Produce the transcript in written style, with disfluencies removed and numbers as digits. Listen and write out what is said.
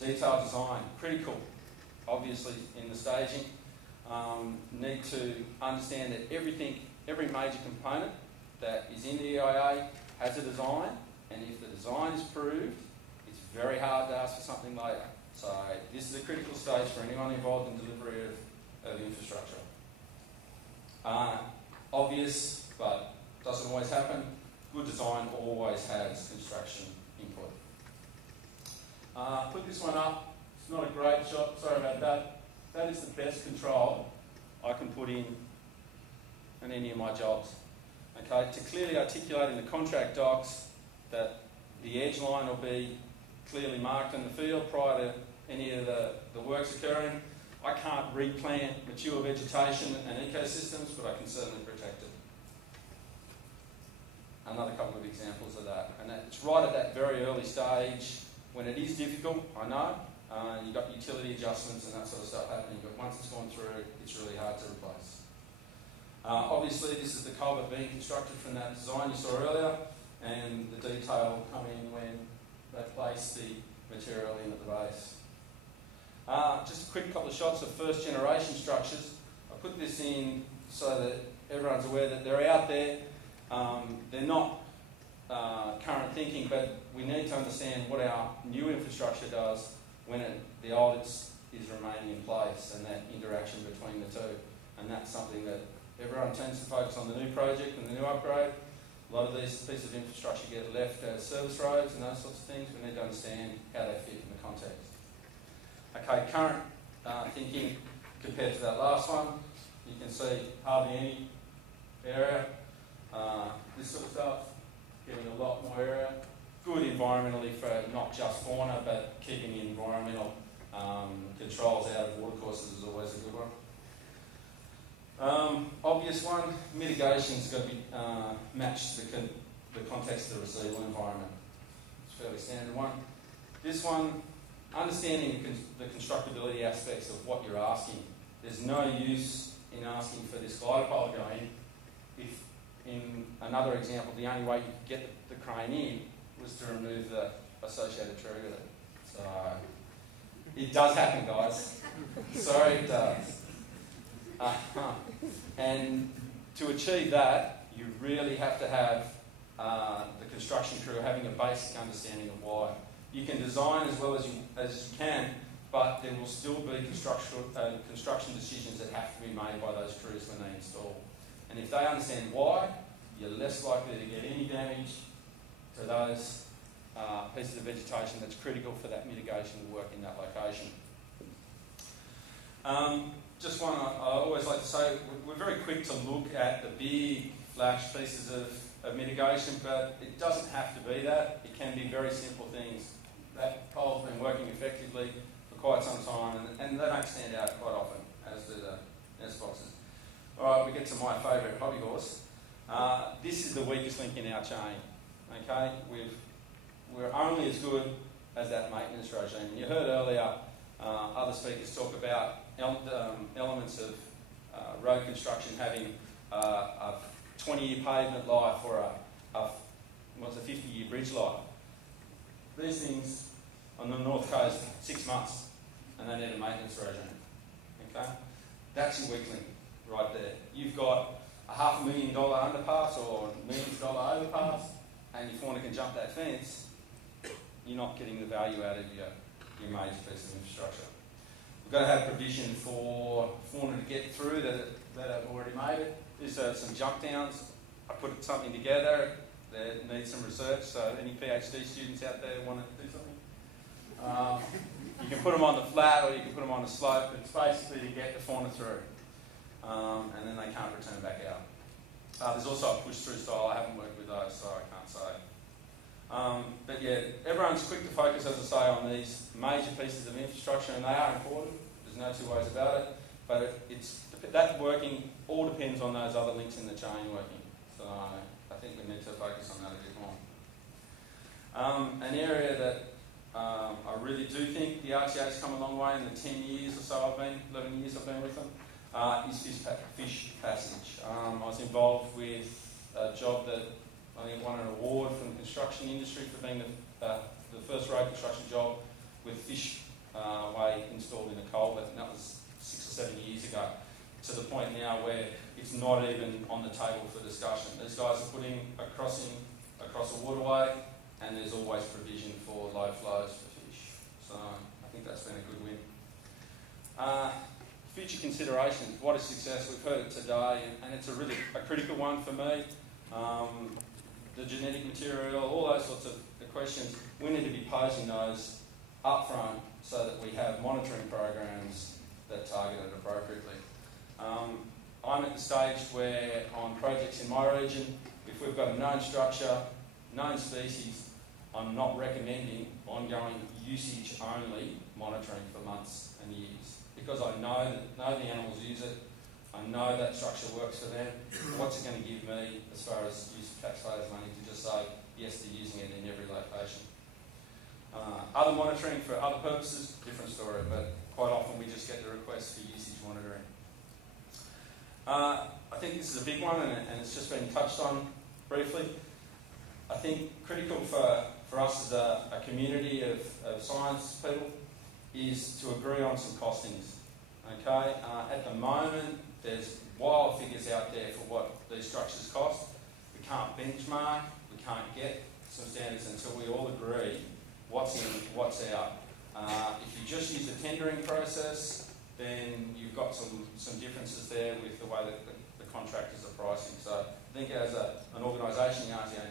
Detailed design, critical, obviously, in the staging. Need to understand that every major component that is in the EIA has a design, and if the design is proved, it's very hard to ask for something later. So this is a critical stage for anyone involved in delivery of infrastructure. Obvious, but doesn't always happen. Good design always has construction input. Put this one up. It's not a great shot, sorry about that. That is the best control I can put in any of my jobs. Okay, to clearly articulate in the contract docs that the edge line will be clearly marked in the field prior to any of the works occurring. I can't replant mature vegetation and ecosystems, but I can certainly protect it. Another couple of examples of that. And it's right at that very early stage when it is difficult, I know. You've got utility adjustments and that sort of stuff happening, but once it's gone through, it's really hard to replace. Obviously, this is the culvert being constructed from that design you saw earlier, and the detail will come in when they place the material in at the base. Just a quick couple of shots of first generation structures. I put this in so that everyone's aware that they're out there. They're not current thinking, but we need to understand what our new infrastructure does when the old is remaining in place, and that interaction between the two. And that's something that everyone tends to focus on, the new project and the new upgrade. A lot of these pieces of infrastructure get left as service roads and those sorts of things. We need to understand how they fit in the context. Okay, current thinking compared to that last one, you can see hardly any area. This sort of stuff, getting a lot more area. Good environmentally for not just fauna, but keeping the environmental controls out of watercourses is always a good one. Obvious one, mitigation's got to be matched to the context of the receivable environment. It's a fairly standard one. This one, understanding the constructability aspects of what you're asking. There's no use in asking for this glider pole going if, in another example, the only way you could get the crane in was to remove the associated tree with it. So, it does happen, guys. Sorry, it does. And to achieve that, you really have to have the construction crew having a basic understanding of why. You can design as well as you can, but there will still be construction decisions that have to be made by those crews when they install. And if they understand why, you're less likely to get any damage to those pieces of vegetation that's critical for that mitigation to work in that location. Just one, I always like to say, we're very quick to look at the big flash pieces of mitigation, but it doesn't have to be that. It can be very simple things. That pole's been working effectively for quite some time, and they don't stand out quite often, as do the nest boxes. All right, we get to my favourite hobby horse. This is the weakest link in our chain. Okay, we're only as good as that maintenance regime. You heard earlier other speakers talk about elements of road construction having a 20-year pavement life or a 50-year bridge life. These things on the North Coast, 6 months, and they need a maintenance regime. Okay, that's your weak link right there. You've got a $500,000 underpass or $1 million overpass, and your fauna can jump that fence. You're not getting the value out of your major piece of infrastructure. We've got to have provision for fauna to get through that have already made it. These are some jump downs. I put something together that needs some research, so any PhD students out there want to do something? You can put them on the flat or you can put them on the slope. It's basically to get the fauna through, and then they can't return back out. There's also a push-through style. I haven't worked with those, so I can't say. But yeah, everyone's quick to focus, as I say, on these major pieces of infrastructure, and they are important. There's no two ways about it. But that working all depends on those other links in the chain working. So I think we need to focus on that a bit more. An area that I really do think the RTA's come a long way in the 10 years or so 11 years I've been with them, is fish passage. I was involved with a job that I think won an award from the construction industry for being the first road construction job with fish to the point now where it's not even on the table for discussion. These guys are putting a crossing across a waterway, and there's always provision for low flows for fish. So I think that's been a good win. Future considerations. What is success? We've heard it today, and it's a critical one for me. The genetic material, all those sorts of questions, we need to be posing those up front so that we have monitoring programs that target it appropriately. I'm at the stage where on projects in my region, if we've got a known structure, known species, I'm not recommending ongoing usage only monitoring for months and years, because I know the animals use it, I know that structure works for them. What's it going to give me as far as use of taxpayers' money to just say, yes, they're using it in every location? Other monitoring for other purposes, different story, but quite often we just get the request for usage monitoring. I think this is a big one, and it's just been touched on briefly. I think critical for us as a community of science people is to agree on some costings. Okay, at the moment, there's wild figures out there for what these structures cost. We can't benchmark, we can't get some standards until we all agree what's in, what's out. If you just use the tendering process, then you've got some differences there with the way that the contractors are pricing. So I think as an organisation, the RTA